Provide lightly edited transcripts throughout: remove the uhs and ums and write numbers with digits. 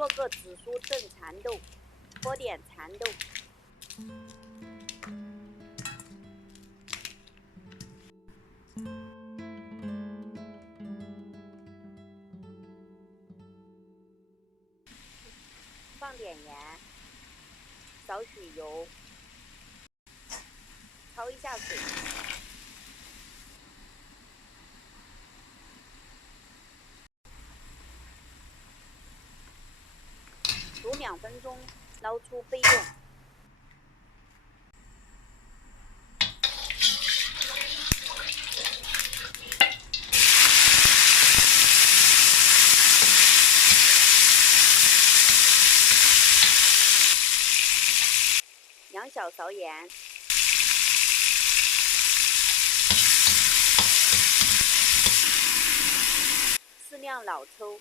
做个紫苏炖蚕豆，泼点蚕豆，放点盐，少许油，焯一下水。煮2分钟，捞出备用。2小勺盐，适量老抽，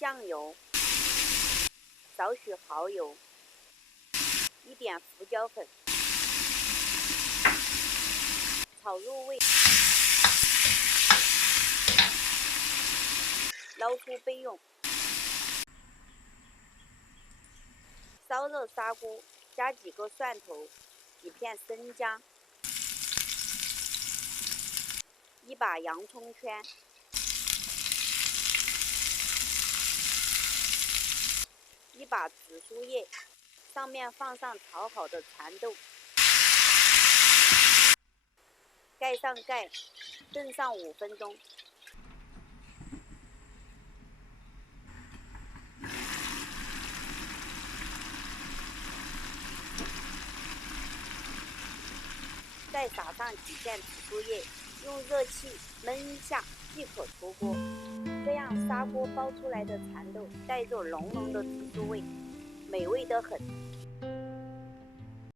酱油。少许蚝油，一点胡椒粉，炒入味，捞出备用。烧热砂锅，加几个蒜头，几片生姜，一把洋葱圈，一把紫苏叶，上面放上炒好的蚕豆，盖上盖，炖上5分钟。再撒上几片紫苏叶，用热气焖一下即可出锅。这样砂锅煲出来的蚕豆带着浓浓的紫苏味，美味得很。